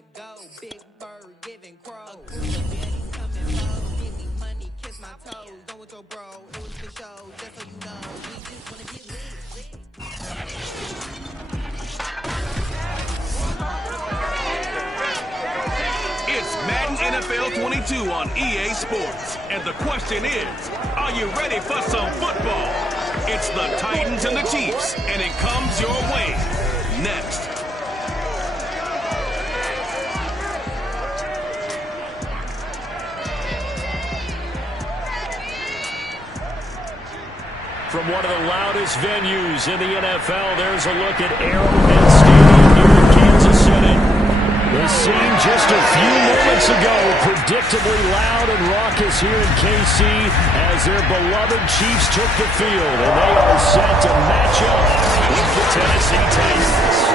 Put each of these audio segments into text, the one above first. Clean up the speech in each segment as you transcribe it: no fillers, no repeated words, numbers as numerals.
let go. Big bird giving crow. Daddy's coming low. Give me money, kiss my toes. Go with your bro, it was the show. Just so you know, we just wanna get lit. It's Madden NFL 22 on EA Sports. And the question is, are you ready for some football? It's the Titans and the Chiefs, and it comes your way. Next. From one of the loudest venues in the NFL, there's a look at Arrowhead Stadium here in Kansas City. The scene just a few moments ago, predictably loud and raucous here in KC as their beloved Chiefs took the field, and they are set to match up with the Tennessee Titans.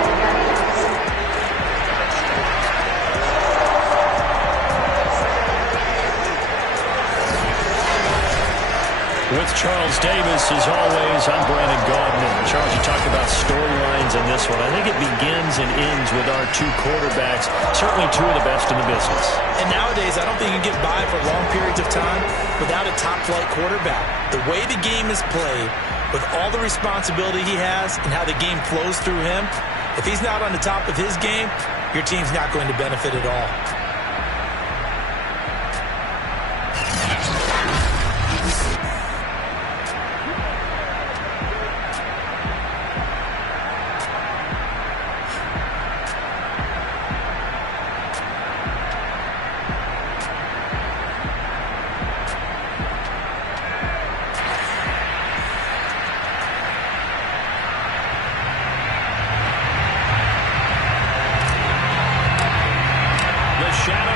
With Charles Davis, as always, I'm Brandon Gaudin. And Charles, you talked about storylines in this one. I think it begins and ends with our two quarterbacks, certainly two of the best in the business. And nowadays, I don't think you can get by for long periods of time without a top-flight quarterback. The way the game is played, with all the responsibility he has and how the game flows through him, if he's not on the top of his game, your team's not going to benefit at all.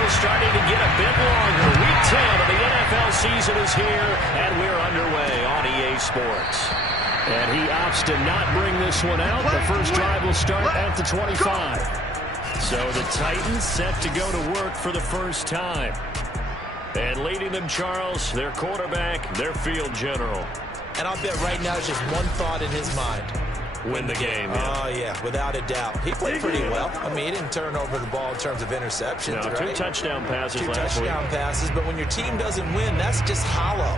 Starting to get a bit longer. Week 10 of the NFL season is here, and we're underway on EA Sports. And he opts to not bring this one out. The first drive will start at the 25. So the Titans set to go to work for the first time. And leading them, Charles, their quarterback, their field general. And I'll bet right now it's just one thought in his mind. Win the game. Oh, yeah, without a doubt. He played pretty well. I mean, he didn't turn over the ball in terms of interceptions, no, right? 2 touchdown passes Two last touchdown week. passes, but when your team doesn't win, that's just hollow.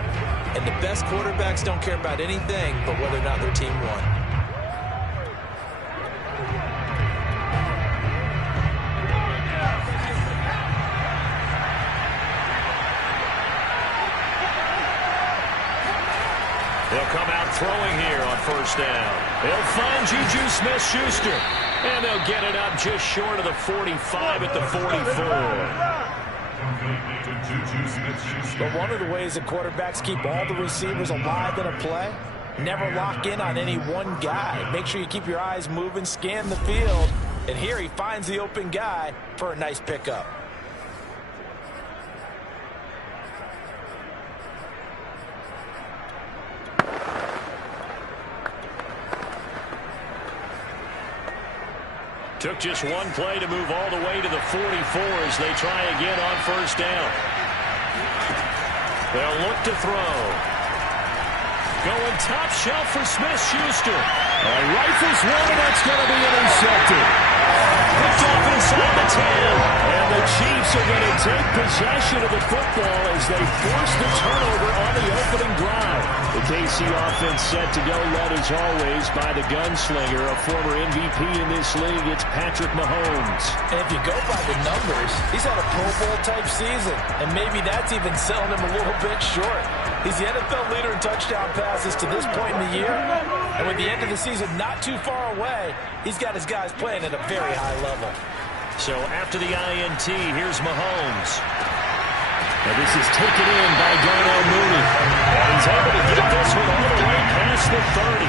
And the best quarterbacks don't care about anything but whether or not their team won. They'll come out throwing here on first down. They'll find Juju Smith-Schuster. And they'll get it up just short of the 45 at the 44. But one of the ways that quarterbacks keep all the receivers alive in a play, never lock in on any one guy. Make sure you keep your eyes moving, scan the field. And here he finds the open guy for a nice pickup. Took just one play to move all the way to the 44 as they try again on first down. They'll look to throw. Going top shelf for Smith-Schuster. Rifles one, and that's going to be intercepted. Picked off inside the 10. And the Chiefs are going to take possession of the football as they force the turnover on the opening drive. The KC offense set to go, led as always by the gunslinger, a former MVP in this league. It's Patrick Mahomes. And if you go by the numbers, he's had a Pro Bowl type season. And maybe that's even selling him a little bit short. He's the NFL leader in touchdown passes to this point in the year. And with the end of the season not too far away, he's got his guys playing at a very high level. So after the INT, here's Mahomes. And this is taken in by Darnell Mooney. And he's able to get this one all the way past the 30.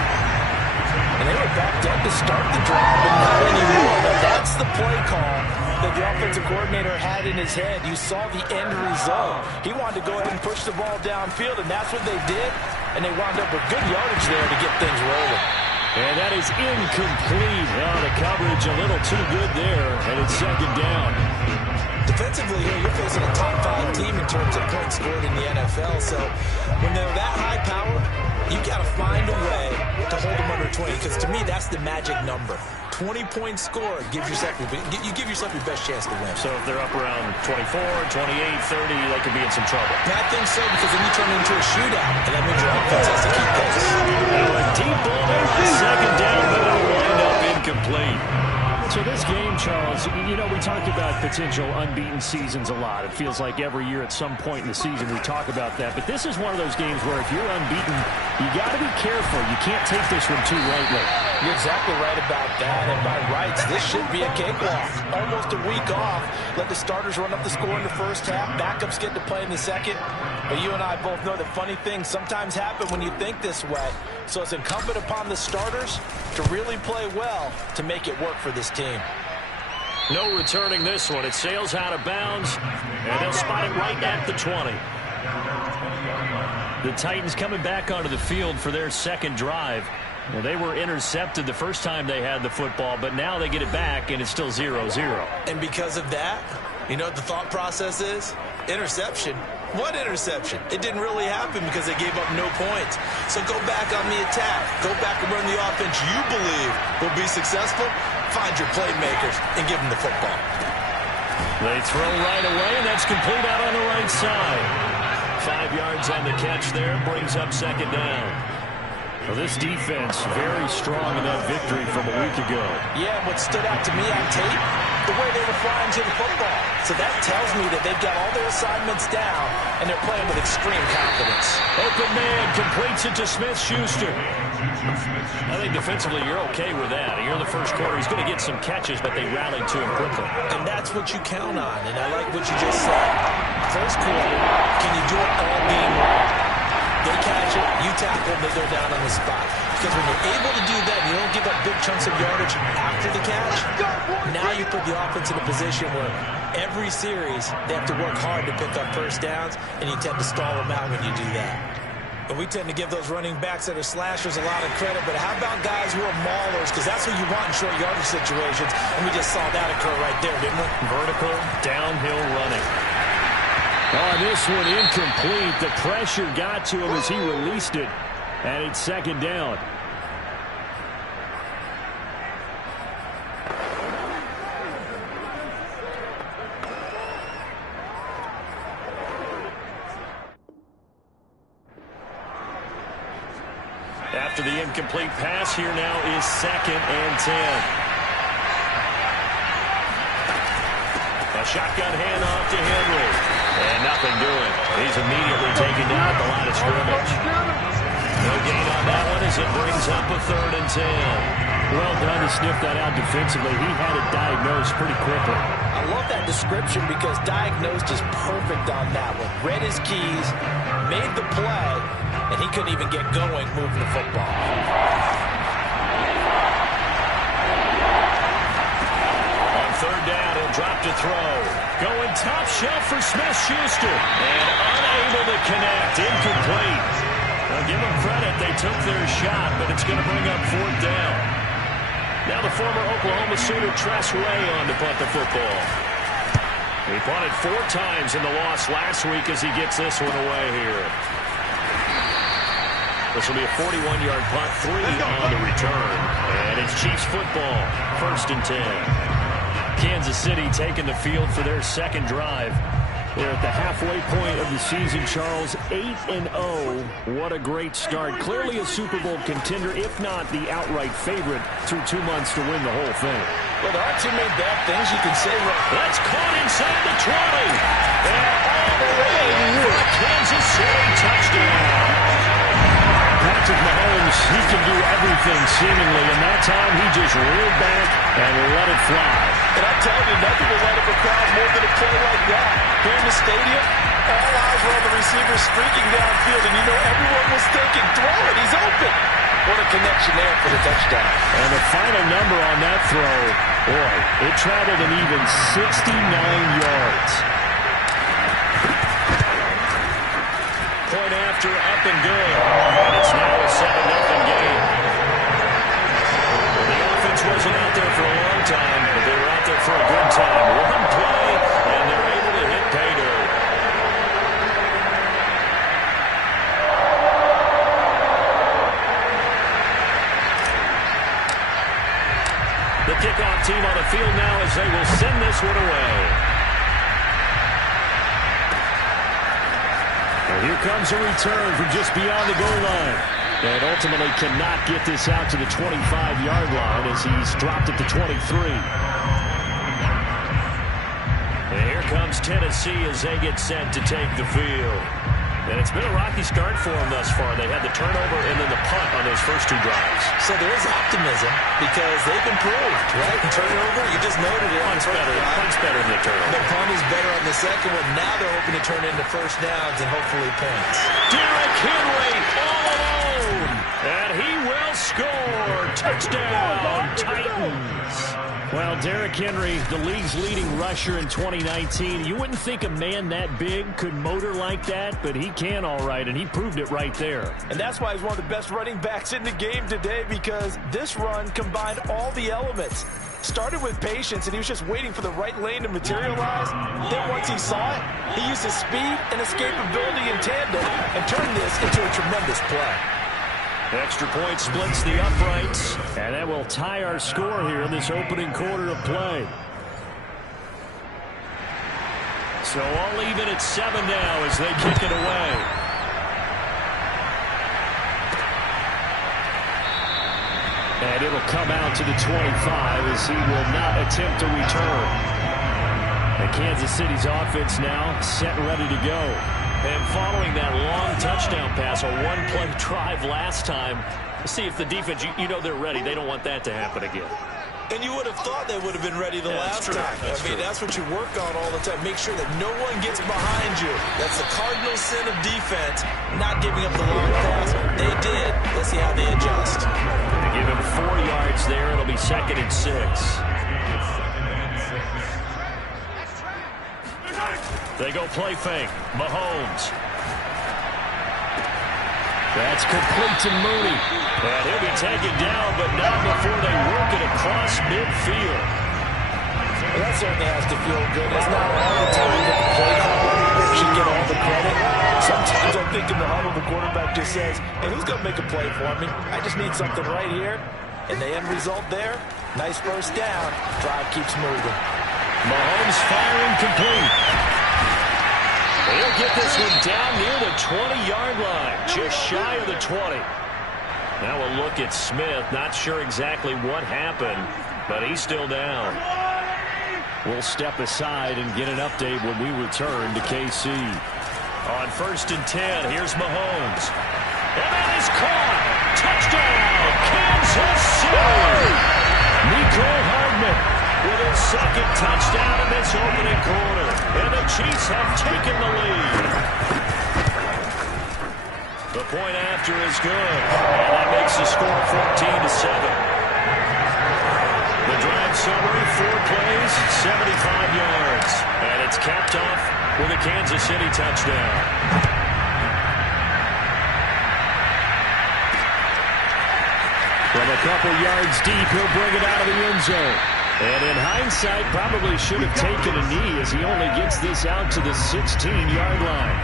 And they were backed up to start the drive, but not anymore. But that's the play call that the offensive coordinator had in his head. You saw the end result. He wanted to go ahead and push the ball downfield, and that's what they did. And they wound up with good yardage there to get things rolling. And that is incomplete. Oh, the coverage a little too good there, and it's second down. Defensively here, you're facing a top-5 team in terms of points scored in the NFL. So when they're that high power, you've got to find a way to hold them under 20, because to me, that's the magic number. 20-point score, you give yourself your best chance to win. So if they're up around 24, 28, 30, they could be in some trouble. I think so, because then you turn it into a shootout, and that means your offense has to keep pace. Now a deep ball there for second down, but it'll wind up incomplete. So this game, Charles, you know, we talked about potential unbeaten seasons a lot. It feels like every year at some point in the season we talk about that. But this is one of those games where if you're unbeaten, you got to be careful. You can't take this one too lightly. You're exactly right about that. And by rights, this should be a cakewalk. Almost a week off. Let the starters run up the score in the first half. Backups get to play in the second. But you and I both know that funny things sometimes happen when you think this way. So it's incumbent upon the starters to really play well to make it work for this team. No returning this one. It sails out of bounds, and they'll spot it right at the 20. The Titans coming back onto the field for their second drive. Well, they were intercepted the first time they had the football, but now they get it back, and it's still 0-0. And because of that, you know what the thought process is? Interception. What interception? It didn't really happen because they gave up no points. So go back on the attack. Go back and run the offense you believe will be successful. Find your playmakers and give them the football. They throw right away, and that's complete out on the right side. 5 yards on the catch there, brings up second down. Well, this defense very strong in that victory from a week ago. Yeah, what stood out to me on tape, the way they were flying to the football. So that tells me that they've got all their assignments down, and they're playing with extreme confidence. Open man completes it to Smith-Schuster. I think defensively you're okay with that. You're in the first quarter. He's going to get some catches, but they rallied to him quickly. And that's what you count on, and I like what you just said. First quarter, can you do it all game long? They catch it, you tackle, they go down on the spot. Because when you're able to do that, you don't give up big chunks of yardage after the catch. Now you put the offense in a position where every series they have to work hard to pick up first downs, and you tend to stall them out when you do that. But we tend to give those running backs that are slashers a lot of credit. But how about guys who are maulers? Because that's what you want in short yardage situations. And we just saw that occur right there, didn't we? Vertical, downhill running. Oh, this one incomplete. The pressure got to him as he released it. And it's second down. After the incomplete pass, here now is 2nd and 10. A shotgun handoff to Henry. And nothing doing. He's immediately taken down at the line of scrimmage. No gain on that one as it brings up a 3rd and 10. Well done to sniff that out defensively. He had it diagnosed pretty quickly. I love that description because diagnosed is perfect on that one. Read his keys, made the play, and he couldn't even get going moving the football. On 3rd down, he'll drop to throw. Going top shelf for Smith-Schuster. And unable to connect. Incomplete. Now give them credit. They took their shot, but it's going to bring up 4th down. Now the former Oklahoma Sooner Tress Ray on to punt the football. He punted 4 times in the loss last week as he gets this one away here. This will be a 41-yard punt, 3 on the return. And it's Chiefs football, 1st and 10. Kansas City taking the field for their second drive. They're at the halfway point of the season, Charles. 8-0. What a great start. Clearly a Super Bowl contender, if not the outright favorite, through 2 months to win the whole thing. Well, there aren't too many bad things you can say. That's caught inside the 20. And all the way for a Kansas City touchdown. Patrick Mahomes, he can do everything seemingly, and that time he just reeled back and let it fly. And I'm telling you, nothing will light up a crowd more than a play like that. Here in the stadium, all eyes were on the receiver streaking downfield, and you know everyone was thinking, throw it, he's open. What a connection there for the touchdown. And the final number on that throw, boy, it traveled an even 69 yards. Point after, up and good. And it's now a 7-0 game. The offense wasn't out there for a long time, but they were out there for a good time. One play, and they're able to hit pay dirt. comes a return from just beyond the goal line. And ultimately cannot get this out to the 25-yard line as he's dropped it to 23. And here comes Tennessee as they get set to take the field. And it's been a rocky start for them thus far. They had the turnover and then the punt on those first two drives. So there is optimism because they've improved, right? Turnover, you just noted it. Punt's better than the turnover. The punt is better on the second one. Now they're hoping to turn into first downs and hopefully points. Derrick Henry all alone. And he will score. Touchdown, Titans. Well, Derrick Henry, the league's leading rusher in 2019. You wouldn't think a man that big could motor like that, but he can all right, and he proved it right there. And that's why he's one of the best running backs in the game today, because this run combined all the elements. Started with patience, and he was just waiting for the right lane to materialize. Then once he saw it, he used his speed and escapability in tandem and turned this into a tremendous play. Extra point splits the uprights, and that will tie our score here in this opening quarter of play. So all even at 7 now as they kick it away. And it'll come out to the 25 as he will not attempt to return. And Kansas City's offense now set and ready to go. And following that long touchdown pass, a one-play drive last time, see if the defense, you know they're ready. They don't want that to happen again. And you would have thought they would have been ready the last time. That's what you work on all the time. Make sure that no one gets behind you. That's the cardinal sin of defense, not giving up the long pass. They did. Let's see how they adjust. They give him 4 yards there. It'll be 2nd and 6. They go play fake. Mahomes. That's complete to Mooney. And he'll be taken down, but not before they work it across midfield. Well, that certainly has to feel good. It's not all the time that the play caller should get all the credit. Sometimes I think in the huddle, the quarterback just says, hey, who's going to make a play for me? I just need something right here. And the end result there, nice first down. Drive keeps moving. Mahomes firing complete. He'll get this one down near the 20-yard line, just shy of the 20. Now we'll look at Smith. Not sure exactly what happened, but he's still down. We'll step aside and get an update when we return to KC. On 1st and 10, here's Mahomes. And that is caught. Touchdown, Kansas City. Mecole Hardman with his 2nd touchdown in this opening quarter. And the Chiefs have taken the lead. The point after is good. And that makes the score 14-7. The drive summary, 4 plays, 75 yards. And it's capped off with a Kansas City touchdown. From a couple yards deep, he'll bring it out of the end zone. And in hindsight, probably should have taken a knee as he only gets this out to the 16-yard line.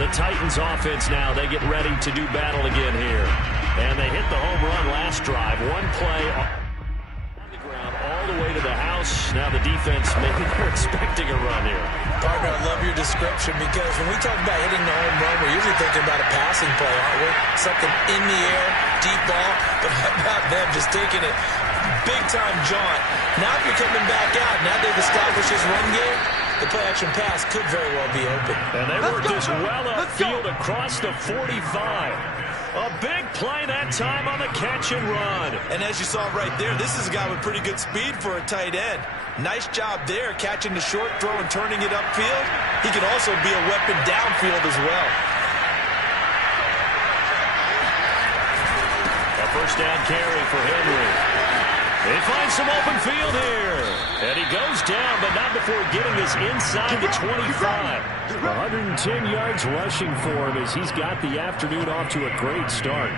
The Titans offense now, they get ready to do battle again here. And they hit the home run last drive. 1 play on the ground all the way to the house. Now the defense, maybe they're expecting a run here. Partner, I love your description because when we talk about hitting the home run, we're usually thinking about a passing play, aren't we? Something in the air, deep ball, but how about them just taking it big-time jaunt. Now if you're coming back out, now they've established this run game, the play-action pass could very well be open. And they worked this well upfield across the 45. A big play that time on the catch and run. And as you saw right there, this is a guy with pretty good speed for a tight end. Nice job there, catching the short throw and turning it upfield. He can also be a weapon downfield as well. A first down carry for Henry. They find some open field here. And he goes down, but not before getting this inside the 25. 110 yards rushing for him as he's got the afternoon off to a great start.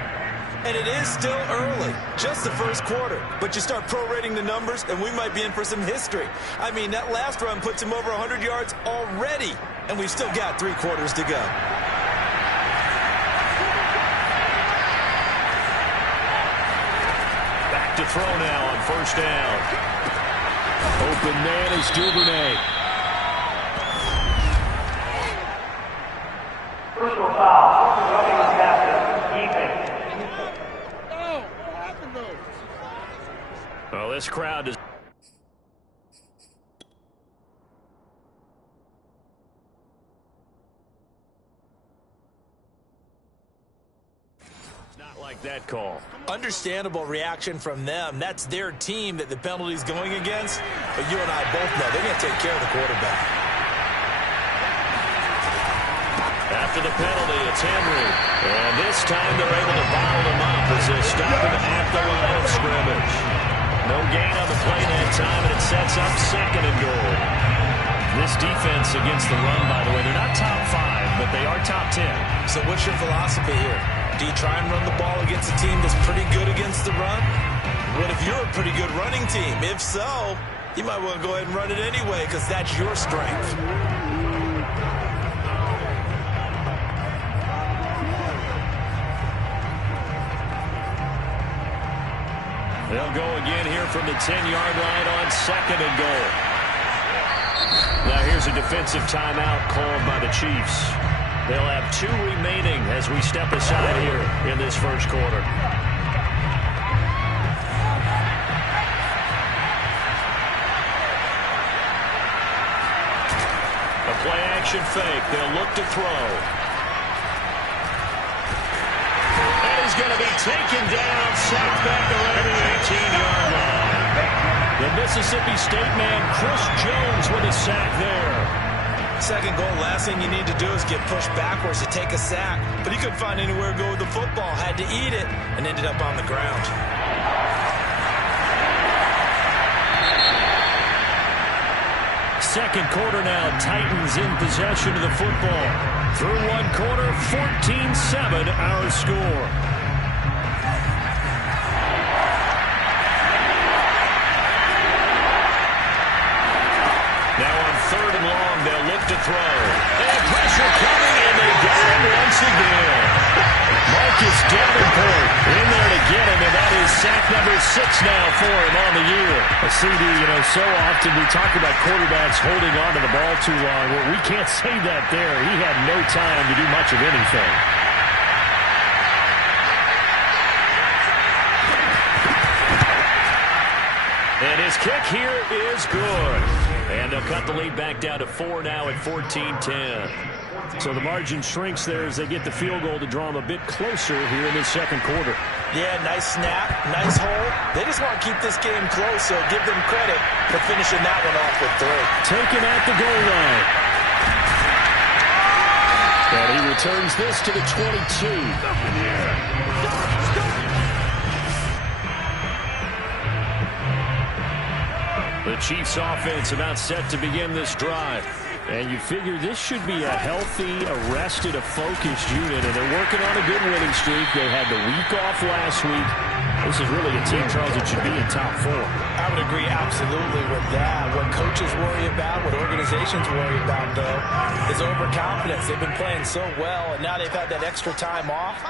And it is still early, just the first quarter. But you start prorating the numbers, and we might be in for some history. I mean, that last run puts him over 100 yards already, and we've still got 3 quarters to go. Back to throw now on first down. Open man is Duvernay. Well, this crowd is... Not like that call. Understandable reaction from them. That's their team that the penalty's going against. But you and I both know they're going to take care of the quarterback. After the penalty, it's Henry. And this time they're able to bottle him up as they stop him at the line of scrimmage. No gain on the play that time, and it sets up 2nd and goal. This defense against the run, by the way, they're not top 5, but they are top 10. So what's your philosophy here? Do you try and run the ball against a team that's pretty good against the run? What if you're a pretty good running team? If so, you might want to go ahead and run it anyway because that's your strength. They'll go again here from the 10-yard line on 2nd and goal. Now here's a defensive timeout called by the Chiefs. They'll have 2 remaining as we step aside here in this first quarter. A play-action fake. They'll look to throw. That is going to be taken down, sacked back around the 18-yard line. The Mississippi State man, Chris Jones, with a sack there. 2nd goal, last thing you need to do is get pushed backwards to take a sack. But he couldn't find anywhere to go with the football, had to eat it, and ended up on the ground. Second quarter now, Titans in possession of the football. Through one quarter, 14-7 our score. Now on 3rd and long, they'll look to throw. And pressure coming, and they got him once again. Marcus Davenport in there to get him, and that is sack number 6 now for him on the year. A CD, so often we talk about quarterbacks holding on to the ball too long. Well, we can't say that there. He had no time to do much of anything. And his kick here is good. And they'll cut the lead back down to 4 now at 14-10. So the margin shrinks there as they get the field goal to draw them a bit closer here in this second quarter. Yeah, nice snap, nice hole. They just want to keep this game close, so give them credit for finishing that one off with 3. Taken at the goal line. And he returns this to the 22. The Chiefs offense about set to begin this drive. And you figure this should be a healthy, arrested, a focused unit. And they're working on a good winning streak. They had the week off last week. This is really a team, Charles, that should be in top 4. I would agree absolutely with that. What coaches worry about, what organizations worry about, though, is overconfidence. They've been playing so well, and now they've had that extra time off.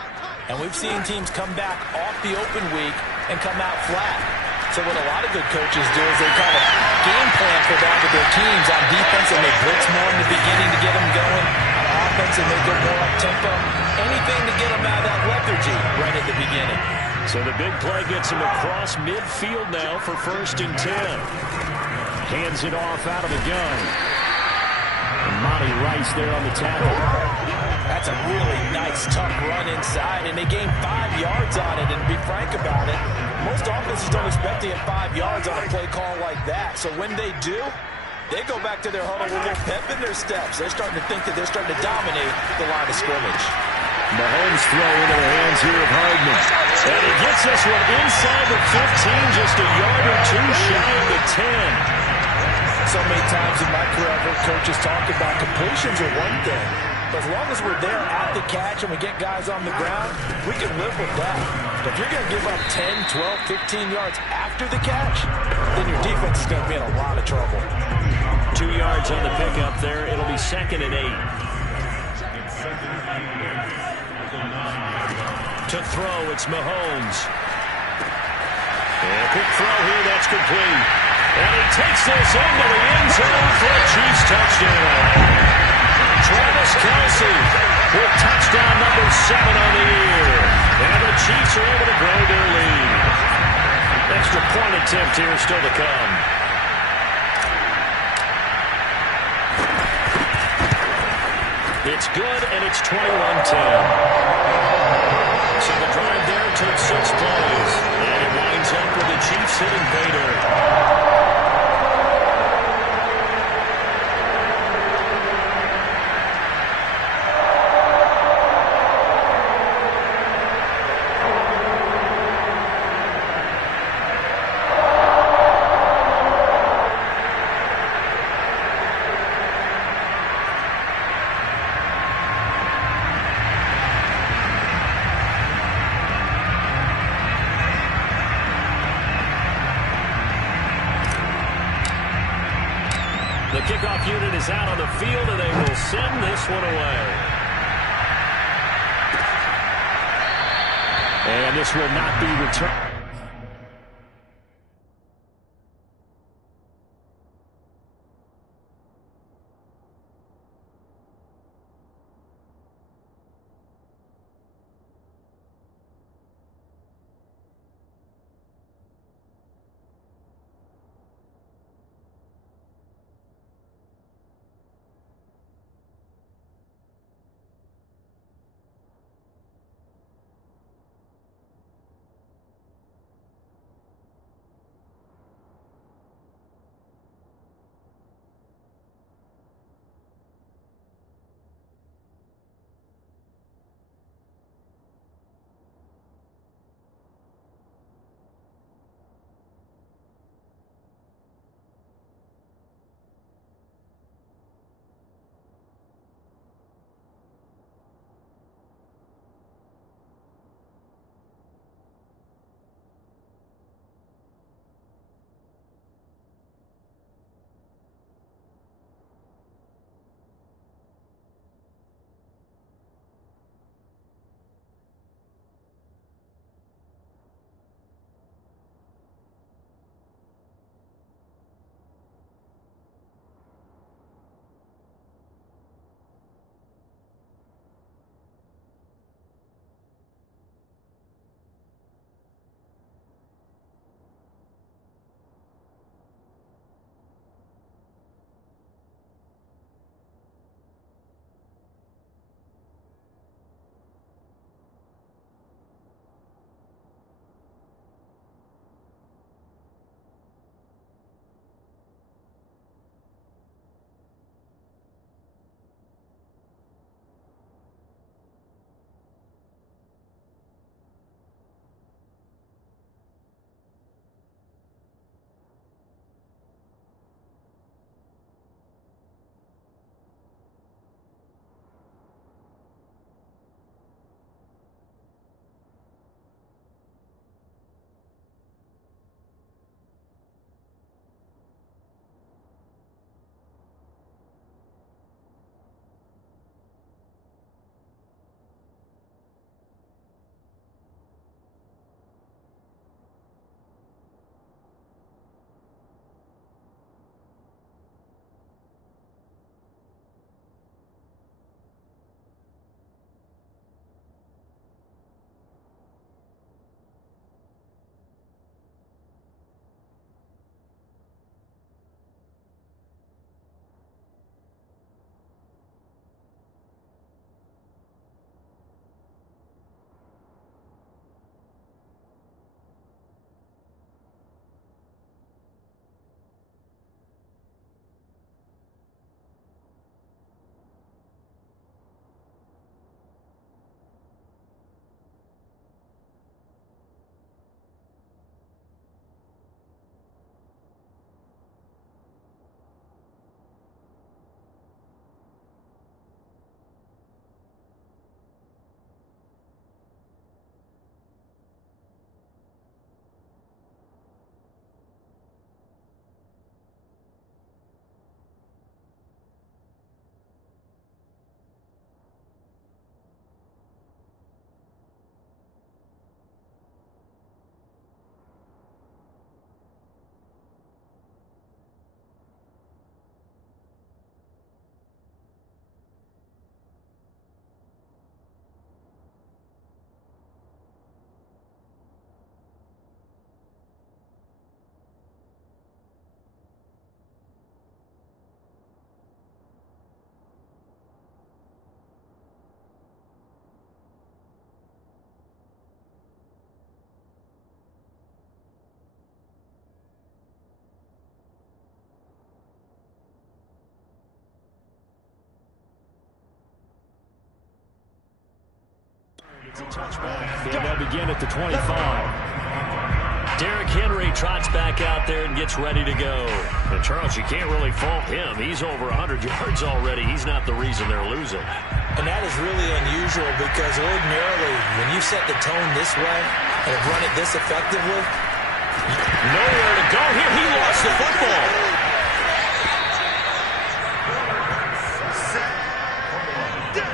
And we've seen teams come back off the open week and come out flat. So what a lot of good coaches do is they kind of game plan for that with their teams. On defense, and they blitz more in the beginning to get them going. On offense, and they go more up-tempo. Anything to get them out of that lethargy right at the beginning. So the big play gets him across midfield now for 1st and 10. Hands it off out of the gun. And Monty Rice there on the tackle. That's a really nice, tough run inside, and they gained 5 yards on it. And to be frank about it, most offenses don't expect to get 5 yards on a play call like that. So when they do, they go back to their huddle with a little pep in their steps. They're starting to think that they're starting to dominate the line of scrimmage. Mahomes throw into the hands here of Hardman. And he gets this one inside the 15, just a yard or 2 shy of the 10. So many times in my career, I've heard coaches talk about completions are one thing. But as long as we're there at the catch and we get guys on the ground, we can live with that. But if you're going to give up 10, 12, 15 yards after the catch, then your defense is going to be in a lot of trouble. 2 yards on the pickup there. It'll be 2nd and 8. To throw, it's Mahomes. And a quick throw here, that's complete. And he takes this into the end zone for a Chiefs touchdown. Travis Kelce with touchdown number 7 on the year. And the Chiefs are able to grow their lead. Extra point attempt here still to come. It's good, and it's 21-10. So the drive there took 6 plays. And it winds up with the Chiefs hitting pay dirt. The kickoff unit is out on the field, and they will send this one away. And this will not be returned. And they'll begin at the 25. Derrick Henry trots back out there and gets ready to go. And Charles, you can't really fault him. He's over 100 yards already. He's not the reason they're losing. And that is really unusual because ordinarily when you set the tone this way and have run it this effectively, nowhere to go here. He lost the football.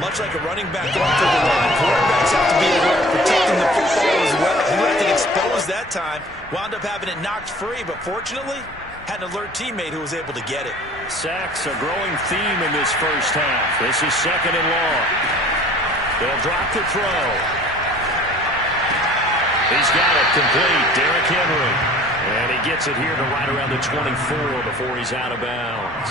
Much like a running back going through the line, quarterbacks have to be aware of protecting the football as well. He left it exposed that time, wound up having it knocked free, but fortunately had an alert teammate who was able to get it. Sacks, a growing theme in this first half. This is 2nd and long. They'll drop the throw. He's got it complete. Derrick Henry. And he gets it here to right around the 24 before he's out of bounds.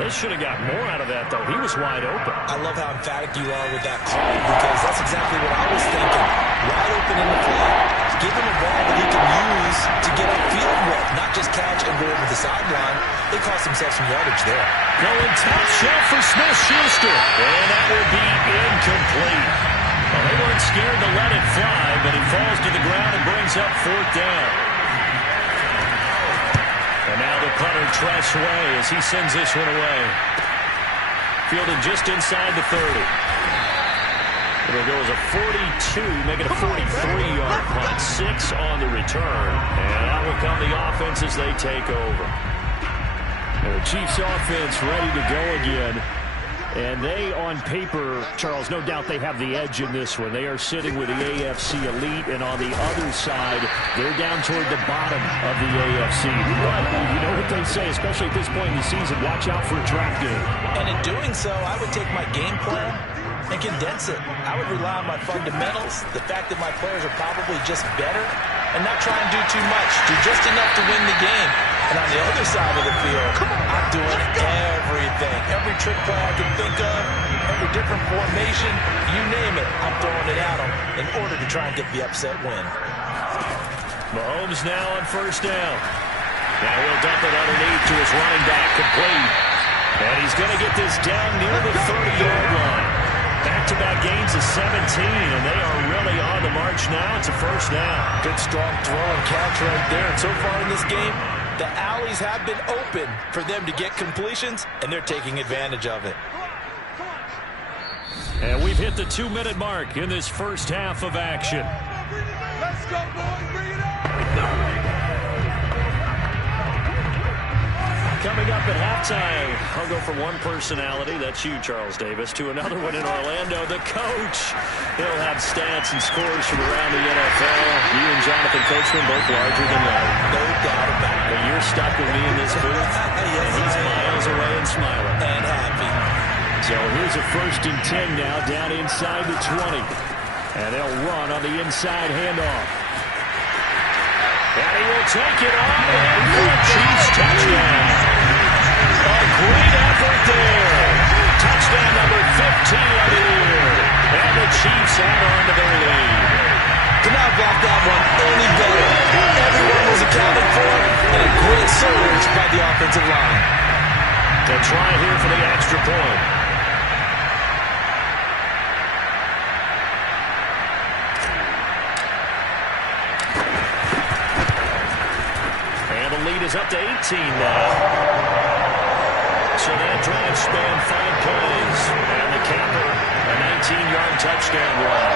They should have got more out of that, though. He was wide open. I love how emphatic you are with that call because that's exactly what I was thinking. Wide open in the flat. Give him a ball that he can use to get upfield with, not just catch and go over the sideline. They cost themselves some yardage there. Going top shelf for Smith-Schuster. And that will be incomplete. Well, they weren't scared to let it fly, but he falls to the ground and brings up 4th down. And now the punter Tress Way as he sends this one away. Fielded just inside the 30. It'll go as a 42, make it a 43-yard punt. 6 on the return. And out will come the offense as they take over. And the Chiefs offense ready to go again. And they, on paper, Charles, no doubt they have the edge in this one. They are sitting with the AFC elite, and on the other side, they're down toward the bottom of the AFC. But you know what they say, especially at this point in the season, watch out for a trap game. And in doing so, I would take my game plan and condense it. I would rely on my fundamentals, the fact that my players are probably just better, and not try and do too much, do just enough to win the game. And on the other side of the field, I'm doing everything. Every trick play I can think of, every different formation, you name it, I'm throwing it at them in order to try and get the upset win. Mahomes now on 1st down. Now he'll dump it underneath to his running back, complete. And he's going to get this down near the 30-yard line. Back-to-back gains of 17, and they are really on the march now. It's a 1st down. Good, strong throw and catch right there. And so far in this game, the alleys have been open for them to get completions, and they're taking advantage of it. And we've hit the 2-minute mark in this first half of action. Let's go, boys. Bring it on. Coming up at halftime, I'll go from one personality, that's you, Charles Davis, to another one in Orlando, the coach. He'll have stats and scores from around the NFL. You and Jonathan Coachman both larger than life. No doubt about it. But you're stuck with me in this booth, Yes, and he's miles away and smiling. And happy. So here's a 1st and 10 now, down inside the 20. And they'll run on the inside handoff. And he will take it on, and for a Chiefs touchdown. A great effort there. Touchdown number 15 of the year. And the Chiefs add on to their lead. Could not block that one any better. Everyone was accounted for, and a great surge by the offensive line. They try here for the extra point. And the lead is up to 18 now. So that drive spanned 5 plays. And the camper, a 19-yard touchdown run.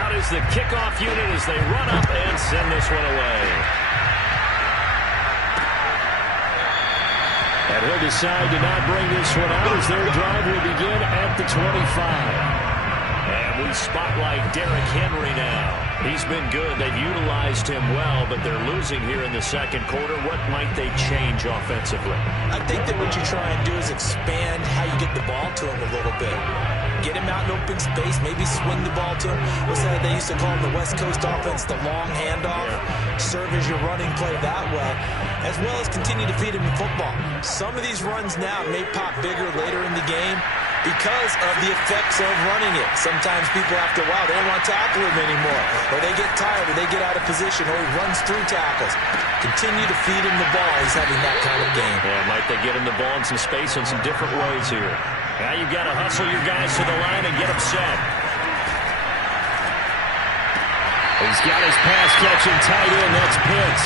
Out is the kickoff unit as they run up and send this one away. And he'll decide to not bring this one out as their drive will begin at the 25. And we spotlight Derrick Henry now. He's been good. They've utilized him well, but they're losing here in the 2nd quarter. What might they change offensively? I think that what you try and do is expand how you get the ball to him a little bit. Get him out in open space, maybe swing the ball to him. What's that they used to call in the West Coast offense, the long handoff? Serve as your running play that way, as well as continue to feed him the football. Some of these runs now may pop bigger later in the game, because of the effects of running it. Sometimes people, after a while, they don't want to tackle him anymore, or they get tired, or they get out of position, or he runs through tackles. Continue to feed him the ball. He's having that kind of game. Yeah, might they get him the ball in some space in some different ways here. Now you've got to hustle your guys to the line and get them set. He's got his pass-catching tight end. That's Pitts.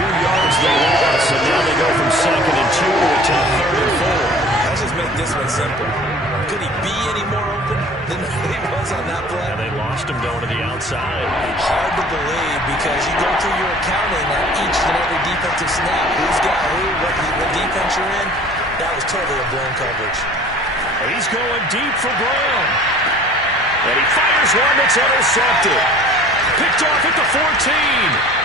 2 yards they lost, and now they go from 2nd and 2 to 3rd and 4. Let's just make this one simple. Could he be any more open than he was on that play? Yeah, they lost him going to the outside. Hard to believe because you go through your accounting at each and every defensive snap. Who's got who, what defense you're in. That was totally a blown coverage. He's going deep for Brown. And he fires one that's intercepted. Picked off at the 14.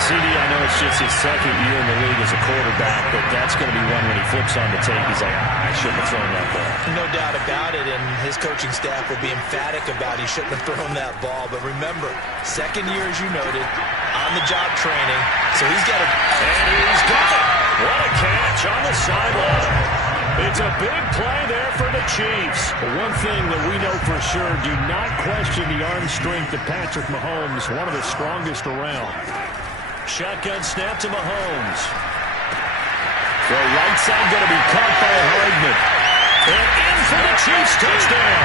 CD, I know it's just his 2nd year in the league as a quarterback, but that's going to be one when he flips on the tape. He's like, I shouldn't have thrown that ball. No doubt about it, and his coaching staff will be emphatic about he shouldn't have thrown that ball. But remember, 2nd year, as you noted, on-the-job training, so he's got to... And he's got it! What a catch on the sideline. It's a big play there for the Chiefs. One thing that we know for sure, do not question the arm strength of Patrick Mahomes, one of the strongest around. Shotgun snap to Mahomes. The right side going to be caught by Hardman. And in for the Chiefs touchdown.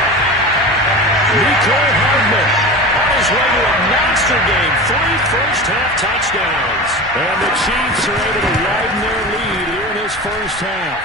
Mecole Hardman on his way to a monster game. 3 first-half touchdowns. And the Chiefs are able to widen their lead here in this first half.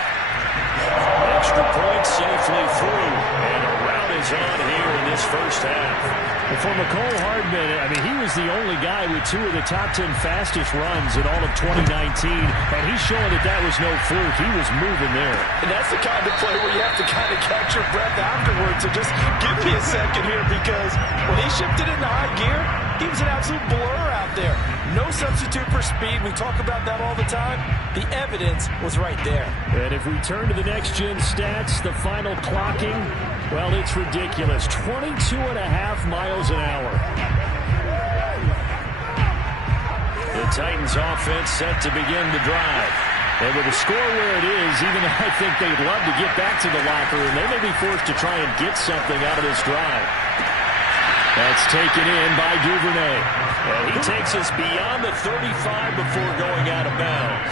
Extra point safely through. And a rout is on here in this first half. For Mecole Hardman, I mean, he was the only guy with 2 of the top 10 fastest runs in all of 2019, and he's showing that that was no fluke. He was moving there. And that's the kind of play where you have to kind of catch your breath afterwards. So just give me a second here, because when he shifted into high gear, he was an absolute blur out there. No substitute for speed. We talk about that all the time. The evidence was right there. And if we turn to the next-gen stats, the final clocking, well, it's ridiculous. 22.5 miles an hour. The Titans offense set to begin the drive. And with the score where it is, even though I think they'd love to get back to the locker room, they may be forced to try and get something out of this drive. That's taken in by Duvernay. And he takes us beyond the 35 before going out of bounds.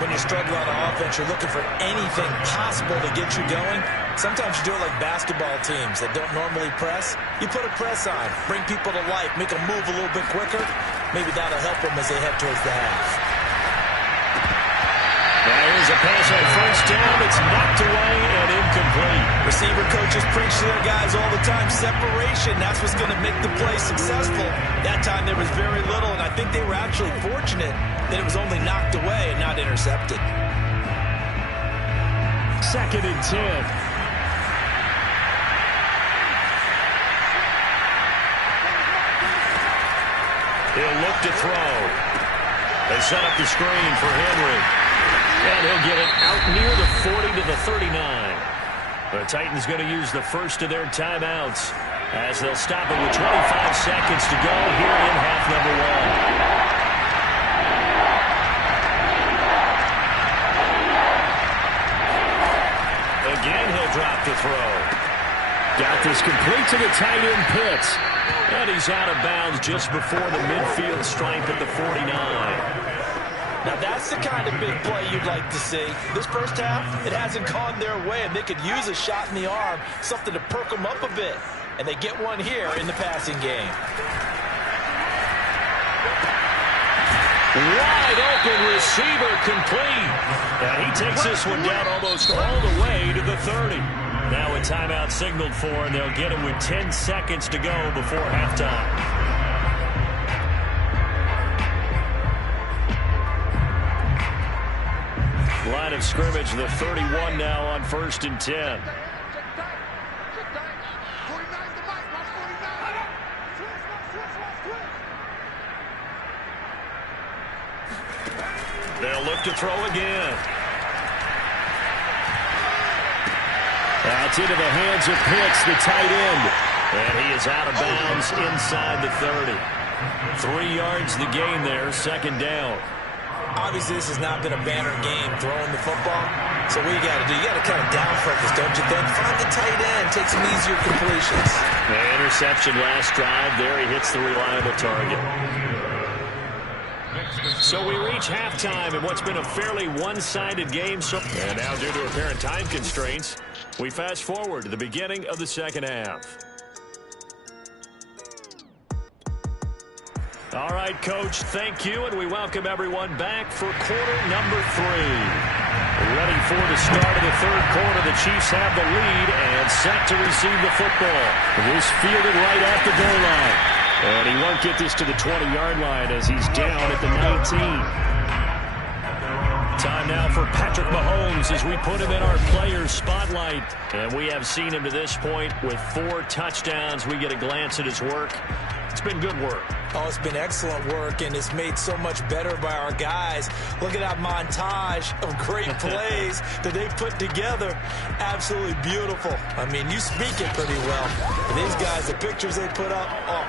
When you struggle on offense, you're looking for anything possible to get you going. Sometimes you do it like basketball teams that don't normally press. You put a press on, bring people to life, make them move a little bit quicker. Maybe that'll help them as they head towards the half. Now here's a pass on first down. It's knocked away and incomplete. Receiver coaches preach to their guys all the time. Separation, that's what's going to make the play successful. That time there was very little, and I think they were actually fortunate that it was only knocked away and not intercepted. 2nd and 10. He'll look to throw. They set up the screen for Henry. And he'll get it out near the 40 to the 39. The Titans going to use the first of their timeouts as they'll stop it with 25 seconds to go here in half number 1. Again, he'll drop the throw. Got this complete to the tight end Pitts. And he's out of bounds just before the midfield stripe at the 49. Now, that's the kind of big play you'd like to see. This first half, it hasn't gone their way, and they could use a shot in the arm, something to perk them up a bit. And they get one here in the passing game. Wide open receiver complete. And he takes this one down almost all the way to the 30. Now a timeout signaled for, and they'll get him with 10 seconds to go before halftime. Line of scrimmage, the 31 now on 1st and 10. They'll look to throw again. That's into the hands of Pitts, the tight end. And he is out of bounds inside the 30. 3 yards the gain there, 2nd down. Obviously, this has not been a banner game throwing the football. So what you got to do, you got to kind of down focus, don't you think? Find the tight end, take some easier completions. The interception last drive. There he hits the reliable target. So we reach halftime in what's been a fairly one-sided game. And now, due to apparent time constraints, we fast forward to the beginning of the second half. All right, Coach, thank you, and we welcome everyone back for quarter number 3. Ready for the start of the third quarter. The Chiefs have the lead and set to receive the football. This fielded right at the goal line. And he won't get this to the 20-yard line as he's down at the 19. Time now for Patrick Mahomes as we put him in our players' spotlight. And we have seen him to this point with 4 touchdowns. We get a glance at his work. It's been good work. Oh, it's been excellent work, and it's made so much better by our guys. Look at that montage of great plays that they put together. Absolutely beautiful. I mean, you speak it pretty well. These guys, the pictures they put up, oh.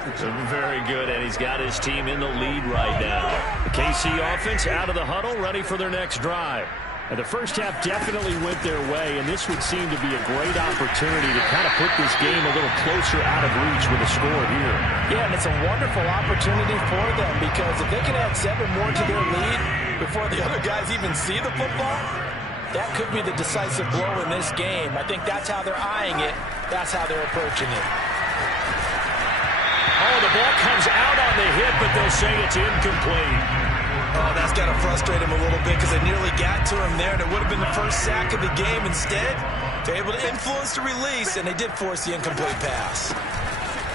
Very good, and he's got his team in the lead right now. The KC offense out of the huddle, ready for their next drive. And the first half definitely went their way, and this would seem to be a great opportunity to kind of put this game a little closer out of reach with a score here. Yeah, and it's a wonderful opportunity for them because if they can add 7 more to their lead before the other guys even see the football, that could be the decisive blow in this game. I think that's how they're eyeing it. That's how they're approaching it. Oh, the ball comes out on the hit, but they'll say it's incomplete. Oh, that's got to frustrate him a little bit because they nearly got to him there, and it would have been the first sack of the game. Instead, they're able to influence the release, and they did force the incomplete pass.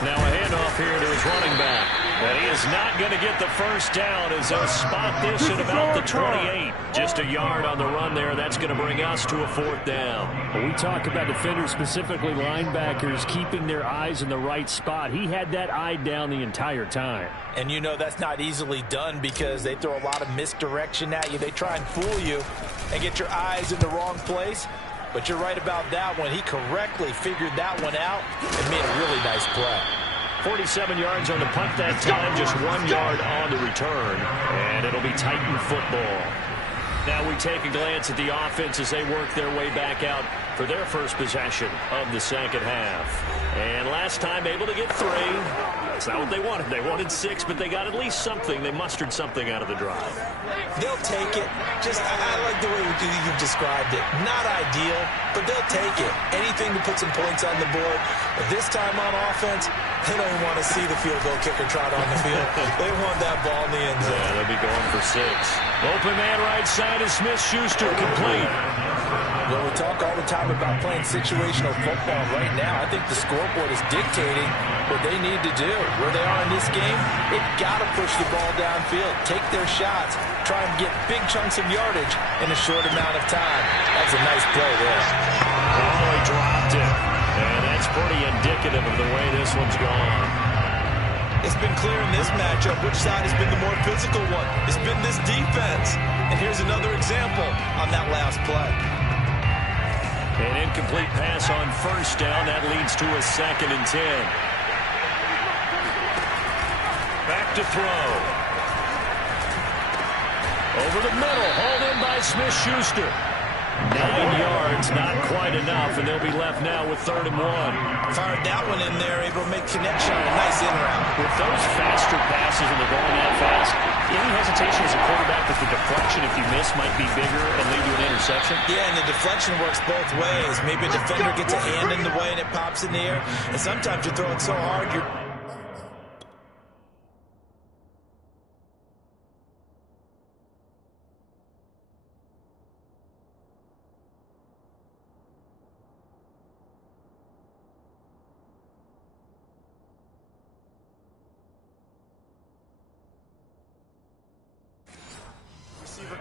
Now a handoff here to his running back. But he is not going to get the first down as they'll spot this at about the 28. Just a yard on the run there. That's going to bring us to a 4th down. When we talk about defenders, specifically linebackers, keeping their eyes in the right spot. He had that eye down the entire time. And you know that's not easily done because they throw a lot of misdirection at you. They try and fool you and get your eyes in the wrong place. But you're right about that one. He correctly figured that one out and made a really nice play. 47 yards on the punt that time, just 1 yard on the return. And it'll be Titan football. Now we take a glance at the offense as they work their way back out for their first possession of the second half. And last time able to get 3. That's not what they wanted. They wanted 6, but they got at least something. They mustered something out of the drive. They'll take it. I like the way you've described it. Not ideal, but they'll take it. Anything to put some points on the board. But this time on offense, they don't even want to see the field goal kicker trot on the field. They want that ball in the end zone. Yeah, they'll be going for 6. Open man right side is Smith-Schuster, complete. Well, we talk all the time about playing situational football. Right now, I think the scoreboard is dictating what they need to do. Where they are in this game, they've got to push the ball downfield, take their shots, try and get big chunks of yardage in a short amount of time. That's a nice play there. Oh, he dropped it. And that's pretty indicative of the way this one's gone. It's been clear in this matchup which side has been the more physical one. It's been this defense. And here's another example on that last play. An incomplete pass on first down. That leads to a 2nd and 10. Back to throw. Over the middle. Hauled in by Smith-Schuster. 9 yards, not quite enough, and they'll be left now with 3rd and 1. Fired that one in there, able to make connection on a nice in route. With those faster passes and they're going that fast, any hesitation as a quarterback that the deflection, if you miss, might be bigger and lead to an interception? Yeah, and the deflection works both ways. Maybe a defender gets a hand in the way and it pops in the air, and sometimes you throw it so hard you're...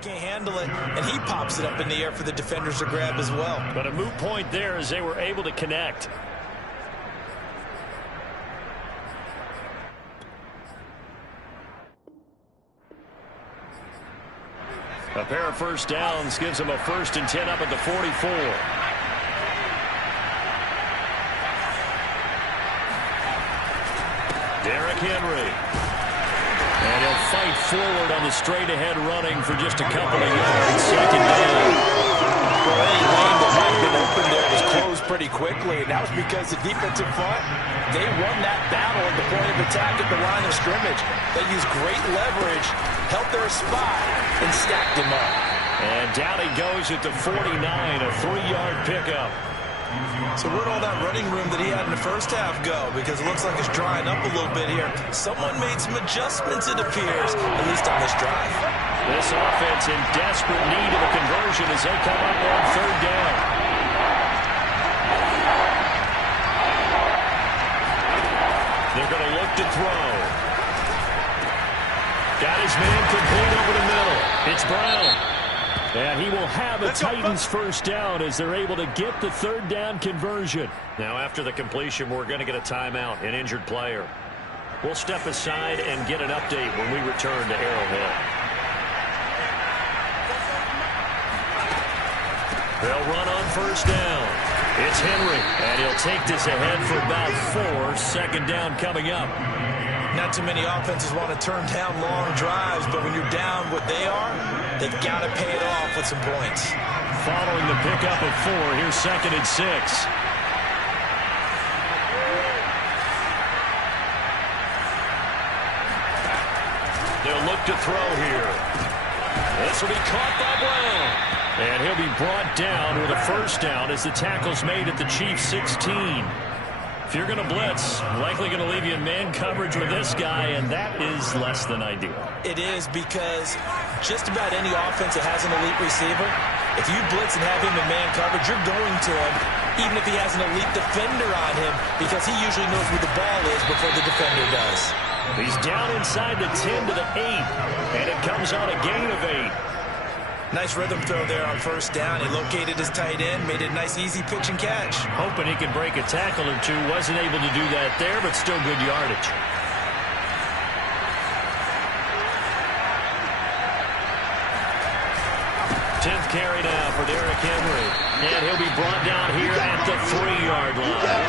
can't handle it, and he pops it up in the air for the defenders to grab as well. But a moot point there as they were able to connect. A pair of first downs gives them a 1st and 10 up at the 44. Derrick Henry. And he'll fight forward on the straight-ahead running for just a couple of yards. Second down. Well, any lane that might have been open there was closed pretty quickly, and that was because the defensive front, they won that battle at the point of attack at the line of scrimmage. They used great leverage, held their spot, and stacked him up. And down he goes at the 49, a 3-yard pickup. So where'd all that running room that he had in the first half go? Because it looks like it's drying up a little bit here. Someone made some adjustments, it appears, at least on this drive. This offense in desperate need of a conversion as they come up on third down. They're going to look to throw. Got his man complete over the middle. It's Brown. And he will have a Titans first down as they're able to get the third down conversion. Now after the completion, we're going to get a timeout, an injured player. We'll step aside and get an update when we return to Arrowhead. They'll run on first down. It's Henry, and he'll take this ahead for about 4. Second down coming up. Not too many offenses want to turn down long drives, but when you're down what they are, they've got to pay it off with some points. Following the pickup of 4, here's 2nd and 6. They'll look to throw here. This will be caught by Brown. And he'll be brought down with a first down as the tackle's made at the Chiefs' 16. If you're going to blitz, likely going to leave you in man coverage with this guy, and that is less than ideal. It is because just about any offense that has an elite receiver, if you blitz and have him in man coverage, you're going to him, even if he has an elite defender on him, because he usually knows where the ball is before the defender does. He's down inside the 10 to the 8, and it comes on a gain of 8. Nice rhythm throw there on first down. He located his tight end, made it a nice, easy pitch and catch. Hoping he could break a tackle or two. Wasn't able to do that there, but still good yardage. Tenth carry now for Derrick Henry. And he'll be brought down here at the 3-yard line.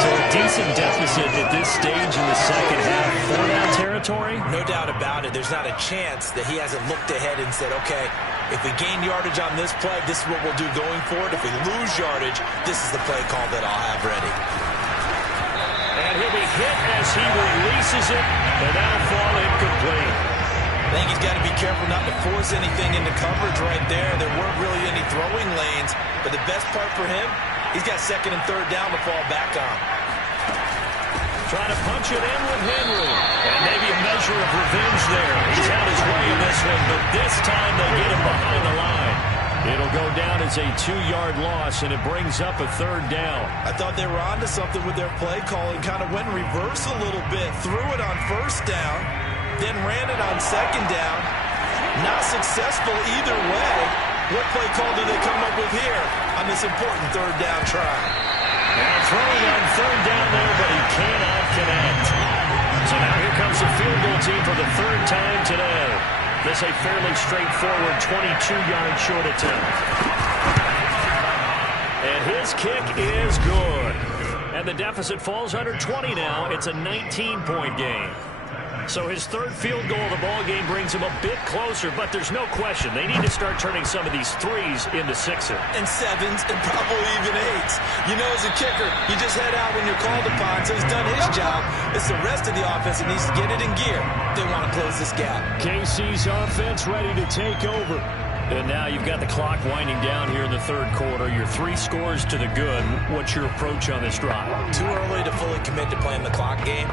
So a decent deficit at this stage in the second half. 4-down territory? No doubt about it. There's not a chance that he hasn't looked ahead and said, okay, if we gain yardage on this play, this is what we'll do going forward. If we lose yardage, this is the play call that I'll have ready. And he'll be hit as he releases it, and that'll fall incomplete. I think he's got to be careful not to force anything into coverage right there. There weren't really any throwing lanes, but the best part for him, he's got 2nd and 3rd down to fall back on. Trying to punch it in with Henry. And maybe a measure of revenge there. He's had his way in this one, but this time they get him behind the line. It'll go down as a 2-yard loss, and it brings up a 3rd down. I thought they were onto something with their play call and kind of went reverse a little bit. Threw it on first down, then ran it on 2nd down. Not successful either way. What play call do they come up with here on this important 3rd down try? And throwing on 3rd down there, but he cannot connect. So now here comes the field goal team for the 3rd time today. This a fairly straightforward 22-yard short attempt. And his kick is good. And the deficit falls under 20 now. It's a 19-point game. So his 3rd field goal of the ball game brings him a bit closer, but there's no question they need to start turning some of these 3s into 6s. And 7s and probably even 8s. You know, as a kicker, you just head out when you're called upon, so he's done his job. It's the rest of the offense that needs to get it in gear. They want to close this gap. KC's offense ready to take over. And now you've got the clock winding down here in the 3rd quarter. Your 3 scores to the good. What's your approach on this drive? Too early to fully commit to playing the clock game.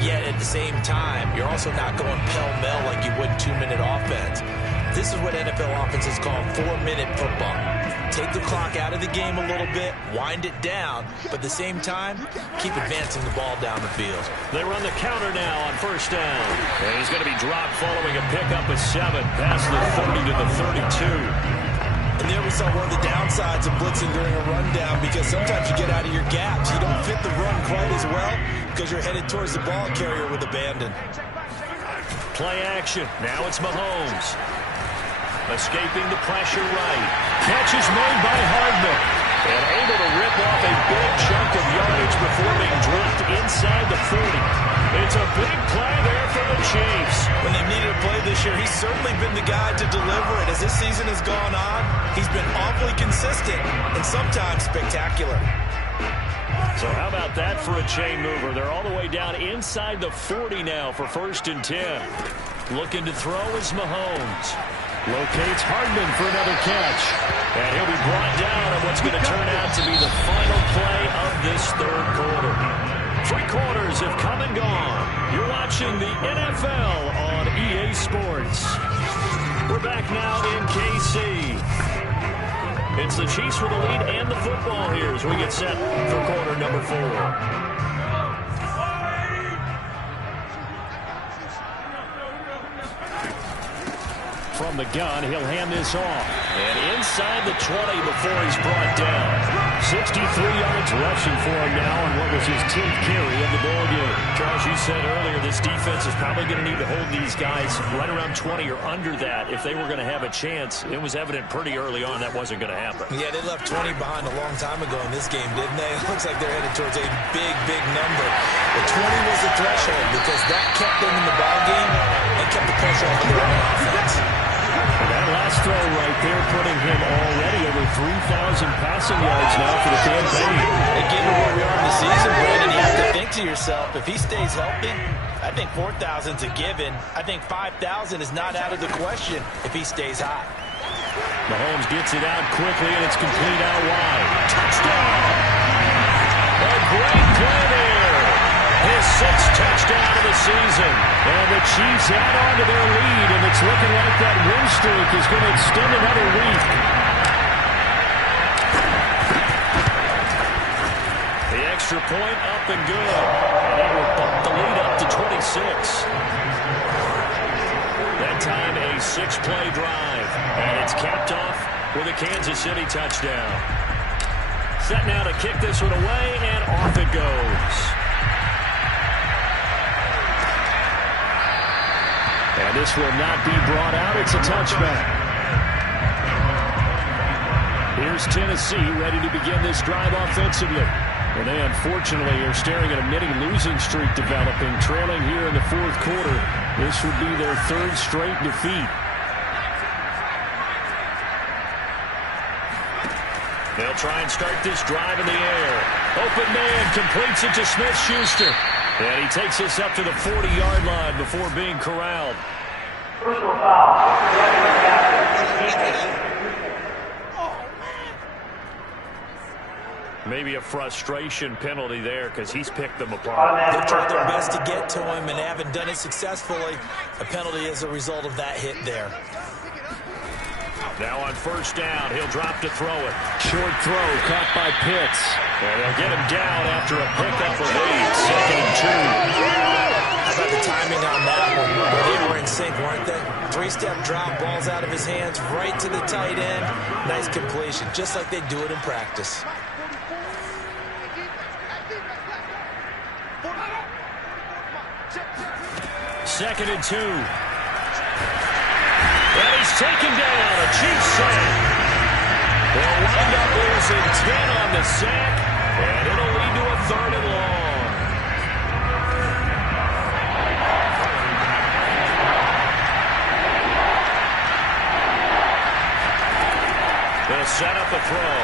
Yet at the same time, you're also not going pell-mell like you would 2-minute offense. This is what NFL offenses call 4-minute football. Take the clock out of the game a little bit, wind it down, but at the same time, keep advancing the ball down the field. They run the counter now on first down. And he's going to be dropped following a pickup of 7 past the 30 to the 32. And there we saw one of the downsides of blitzing during a rundown, because sometimes you get out of your gaps. You don't fit the run quite as well because you're headed towards the ball carrier with abandon. Play action. Now it's Mahomes. Escaping the pressure right. Catch is made by Hardman. And able to rip off a big chunk of yardage before being dropped inside the 40. It's a big play there for the Chiefs. When they've needed a play this year, he's certainly been the guy to deliver it. As this season has gone on, he's been awfully consistent and sometimes spectacular. So how about that for a chain mover? They're all the way down inside the 40 now for 1st and 10. Looking to throw is Mahomes. Locates Hardman for another catch. And he'll be brought down on what's going to turn out to be the final play of this 3rd quarter. 3 quarters have come and gone. You're watching the NFL on EA Sports. We're back now in KC. It's the Chiefs with the lead and the football here as we get set for quarter number 4. From the gun, he'll hand this off. And inside the 20 before he's brought down. 63 yards rushing for him now on what was his 10th carry of the ball game. Charles, you said earlier this defense is probably going to need to hold these guys right around 20 or under that if they were going to have a chance. It was evident pretty early on that wasn't going to happen. Yeah, they left 20 behind a long time ago in this game, didn't they? It looks like they're headed towards a big, big number. The 20 was the threshold because that kept them in the ball game and kept the pressure on their own offense. That last throw right there putting him already over 3,000 passing yards now for the campaign. And given where we are in the season, Brandon, you have to think to yourself, if he stays healthy, I think 4,000 is a given. I think 5,000 is not out of the question if he stays hot. Mahomes gets it out quickly, and it's complete out wide. Touchdown! A great play there. His 6th touchdown of the season. And the Chiefs add on to their lead, and it's looking like that win streak is going to extend another week. The extra point up and good. And that will bump the lead up to 26. That time a 6-play drive. And it's capped off with a Kansas City touchdown. Set now to kick this one away, and off it goes. And this will not be brought out. It's a touchback. Here's Tennessee ready to begin this drive offensively. And they unfortunately are staring at a mini losing streak developing, trailing here in the 4th quarter. This would be their 3rd straight defeat. They'll try and start this drive in the air. Open man completes it to Smith-Schuster. And he takes this up to the 40-yard line before being corralled. Personal foul. Maybe a frustration penalty there because he's picked them apart. They've tried their best to get to him and haven't done it successfully. A penalty as a result of that hit there. Now on 1st down, he'll drop to throw it. Short throw caught by Pitts. And they'll get him down after a pickup of 8, 2nd and 2. How about the timing on that one? Well, they were in sync, weren't they? 3-step drop, balls out of his hands, right to the tight end. Nice completion, just like they do it in practice. Second and 2. And he's taken down. A Chiefs sack. They'll wind up losing 10 on the sack, and it'll lead to a 3rd and long. They'll set up a throw.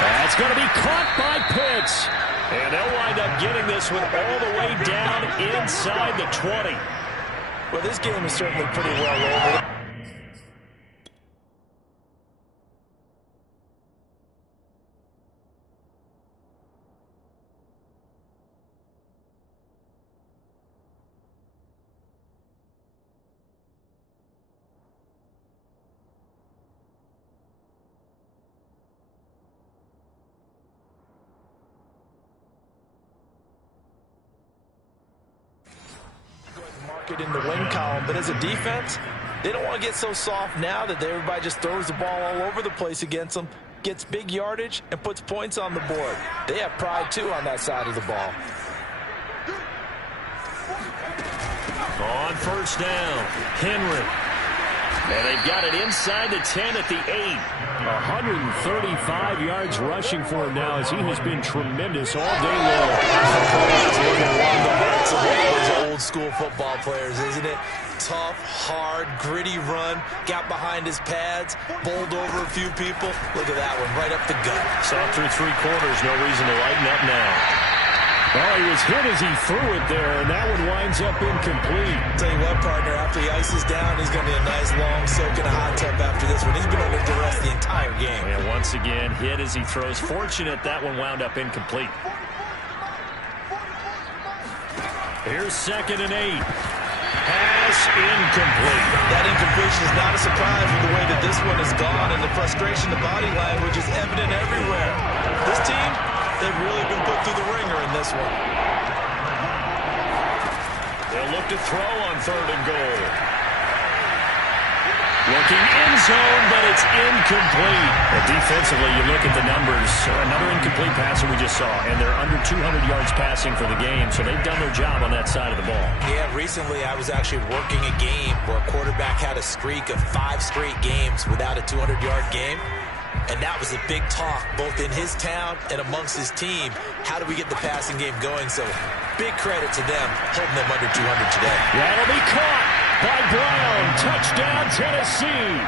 That's going to be caught by Pitts. And they'll wind up getting this one all the way down inside the 20. Well, this game is certainly pretty well over. In the win column, but as a defense, they don't want to get so soft now that everybody just throws the ball all over the place against them, gets big yardage, and puts points on the board. They have pride, too, on that side of the ball. On 1st down, Henry. And they've got it inside the 10 at the 8. 135 yards rushing for him now as he has been tremendous all day long. It's one of those old school football players, isn't it? Tough, hard, gritty run, got behind his pads, bowled over a few people. Look at that one, right up the gut. Saw through 3 quarters, no reason to lighten up now. Oh, he was hit as he threw it there, and that one winds up incomplete. Tell you what, partner, after he ices down, he's going to need a nice long soak in a hot tub after this one. He's been under duress the entire game. And once again, hit as he throws. Fortunate that one wound up incomplete. Here's 2nd and 8. Pass incomplete. That incompletion is not a surprise with the way that this one has gone, and the frustration, the body language is evident everywhere. This team, they've really been put through the ringer in this one. They'll look to throw on 3rd and goal. Looking end zone, but it's incomplete. And defensively, you look at the numbers. Another incomplete pass that we just saw, and they're under 200 yards passing for the game, so they've done their job on that side of the ball. Yeah, recently I was actually working a game where a quarterback had a streak of 5 straight games without a 200-yard game. And that was a big talk, both in his town and amongst his team. How do we get the passing game going? So big credit to them, holding them under 200 today. That'll be caught by Brown. Touchdown, Tennessee.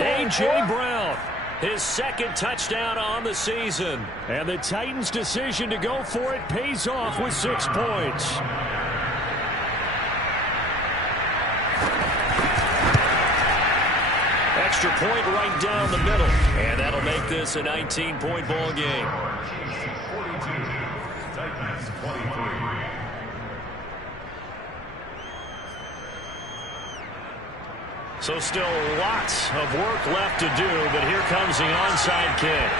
A.J. Brown, his 2nd touchdown on the season. And the Titans' decision to go for it pays off with 6 points. Extra point right down the middle. And that'll make this a 19-point ball game. So still lots of work left to do, but here comes the onside kick.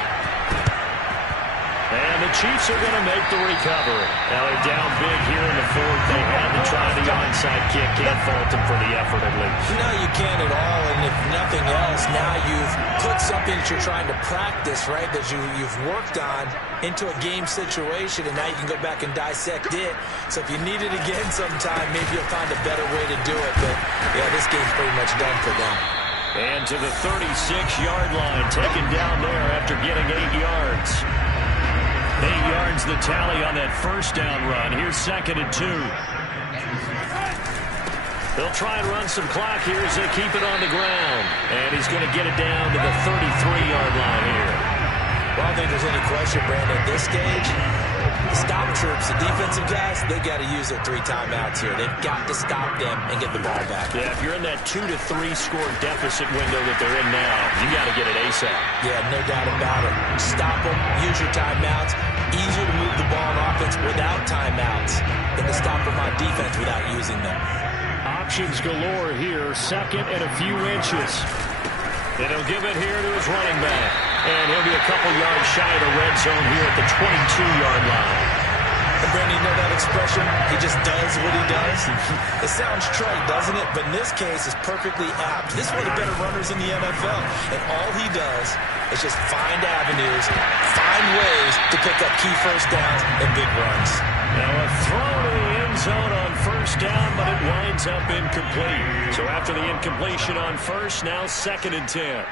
And the Chiefs are going to make the recovery. Now they're down big here in the 4th. They had to try the onside kick. Can't fault them for the effort at least. No, you can't at all. And if nothing else, now you've put something that you're trying to practice, right, that you've worked on into a game situation, and now you can go back and dissect it. So if you need it again sometime, maybe you'll find a better way to do it. But, yeah, this game's pretty much done for them. And to the 36-yard line, taken down there after getting 8 yards. 8 yards the tally on that first down run. Here's 2nd and 2. They'll try and run some clock here as they keep it on the ground. And he's going to get it down to the 33-yard line here. Well, I don't think there's any question, Brandon, at this stage, the stop troops, the defensive guys, they got to use their 3 timeouts here. They've got to stop them and get the ball back. Yeah, if you're in that 2 to 3 score deficit window that they're in now, you got to get it ASAP. Yeah, no doubt about it. Stop them, use your timeouts. Easier to move the ball on offense without timeouts than to stop them on defense without using them. Options galore here, 2nd and a few inches. And he'll give it here to his running back. And he'll be a couple yards shy of the red zone here at the 22-yard line. And Brandon, you know that expression? He just does what he does. It sounds trite, doesn't it? But in this case, it's perfectly apt. This is one of the better runners in the NFL. And all he does is just find avenues, find ways to pick up key first downs and big runs. Now a throw to the end zone on first down, but it winds up incomplete. So after the incompletion on first, now 2nd and 10.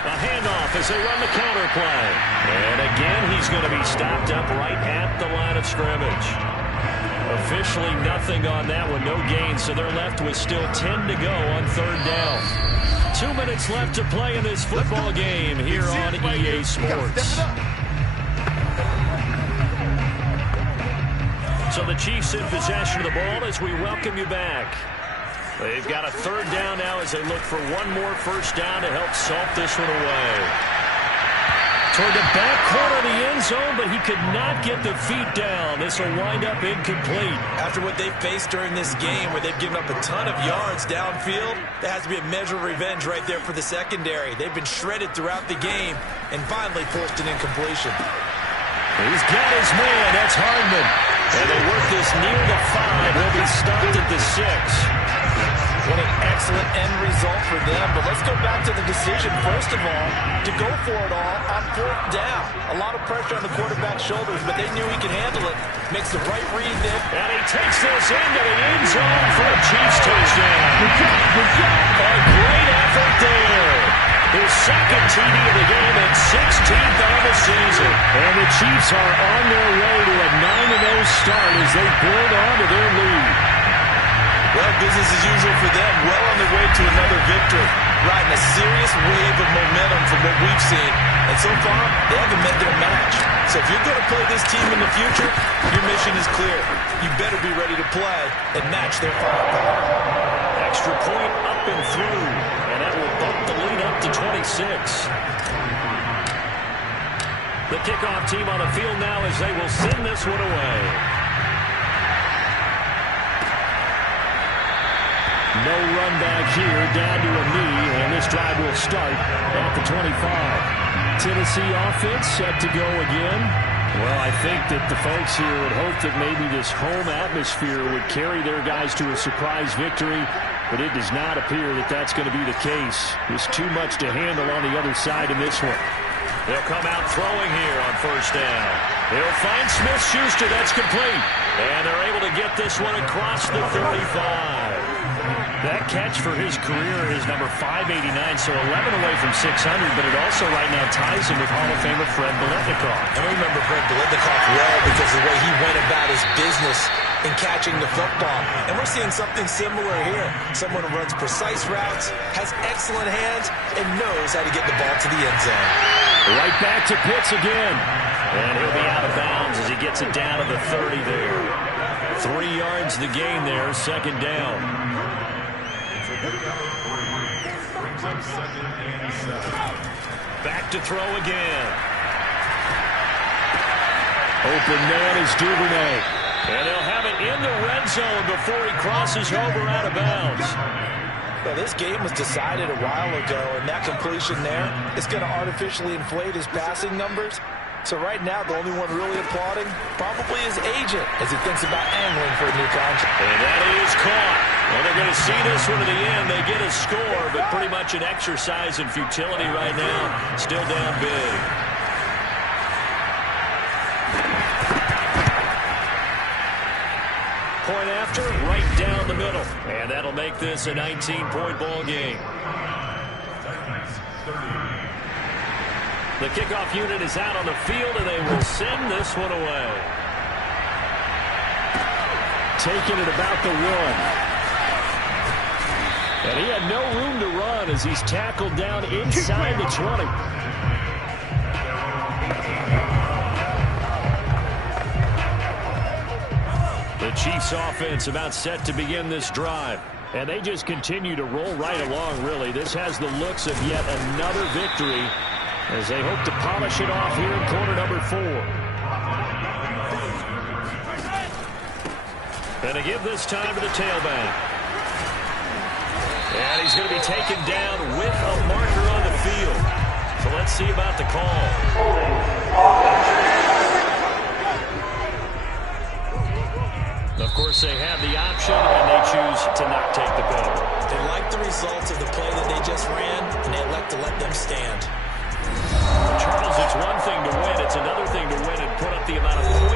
A handoff as they run the counter play. And again, he's going to be stopped up right at the line of scrimmage. Officially nothing on that one, no gain, so they're left with still 10 to go on 3rd down. 2 minutes left to play in this football game here on EA Sports. So the Chiefs in possession of the ball as we welcome you back. They've got a 3rd down now as they look for one more first down to help salt this one away. Toward the back corner of the end zone, but he could not get the feet down. This will wind up incomplete. After what they've faced during this game where they've given up a ton of yards downfield, there has to be a measure of revenge right there for the secondary. They've been shredded throughout the game and finally forced an incompletion. He's got his man. That's Hardman. And they work this near the 5. He'll be stopped at the 6. What an excellent end result for them. But let's go back to the decision, first of all, to go for it all on 4th down. A lot of pressure on the quarterback's shoulders, but they knew he could handle it. Makes the right read there. And he takes this into the end zone for a Chiefs touchdown. Good job. A great effort there. His second TD of the game and 16th on the season. And the Chiefs are on their way to a 9-0 start as they build on to their lead. Well, business as usual for them. Well on their way to another victory. Riding a serious wave of momentum from what we've seen. And so far, they haven't met their match. So if you're going to play this team in the future, your mission is clear. You better be ready to play and match their firepower. Extra point up and through. And that will bump the lead up to 26. The kickoff team on the field now as they will send this one away. No run back here, down to a knee, and this drive will start at the 25. Tennessee offense set to go again. Well, I think that the folks here would hope that maybe this home atmosphere would carry their guys to a surprise victory, but it does not appear that that's going to be the case. There's too much to handle on the other side in this one. They'll come out throwing here on 1st down. They'll find Smith-Schuster. That's complete. And they're able to get this one across the 35. That catch for his career is number 589, so 11 away from 600, but it also right now ties him with Hall of Famer Fred Biletnikoff. I remember Fred Biletnikoff well because of the way he went about his business in catching the football. And we're seeing something similar here. Someone who runs precise routes, has excellent hands, and knows how to get the ball to the end zone. Right back to Pitts again. And he'll be out of bounds as he gets it down to the 30 there. 3 yards the gain there, 2nd down. Back to throw again. Open man is Duvernay. And they'll have it in the red zone before he crosses over out of bounds. Well, this game was decided a while ago, and that completion there is going to artificially inflate his passing numbers. So right now, the only one really applauding probably his agent as he thinks about angling for a new contract. And that is caught. Well, they're going to see this one to the end. They get a score, but pretty much an exercise in futility right now. Still down big. Point after, right down the middle. And that'll make this a 19-point ball game. The kickoff unit is out on the field, and they will send this one away. Taking it about the 1. And he had no room to run as he's tackled down inside the 20. The Chiefs offense about set to begin this drive. And they just continue to roll right along, really. This has the looks of yet another victory as they hope to polish it off here in quarter number 4. And to give this time to the tailback. And he's going to be taken down with a marker on the field. So let's see about the call. Of course, they have the option, and they choose to not take the penalty. They like the results of the play that they just ran, and they elect to let them stand. Charles, it's one thing to win. It's another thing to win and put up the amount of points